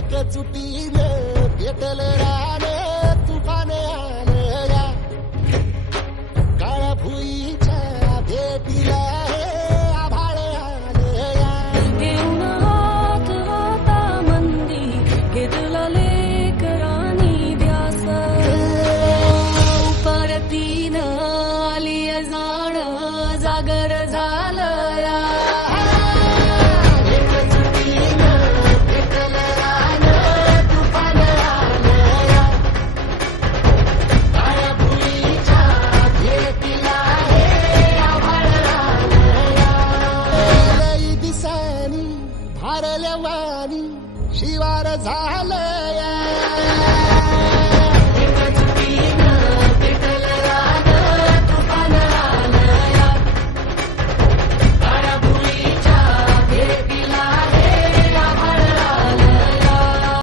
एकजुटीने पेटल रान तुफान आलं या काळ्या भुईच्या भेटीला हे आभाळ आलं या घेऊन हात हातामंदी घेतला लेकरांनी ध्यास परतीनं आली जाण जागर झालं या भारल्यावानी शिवार झालं या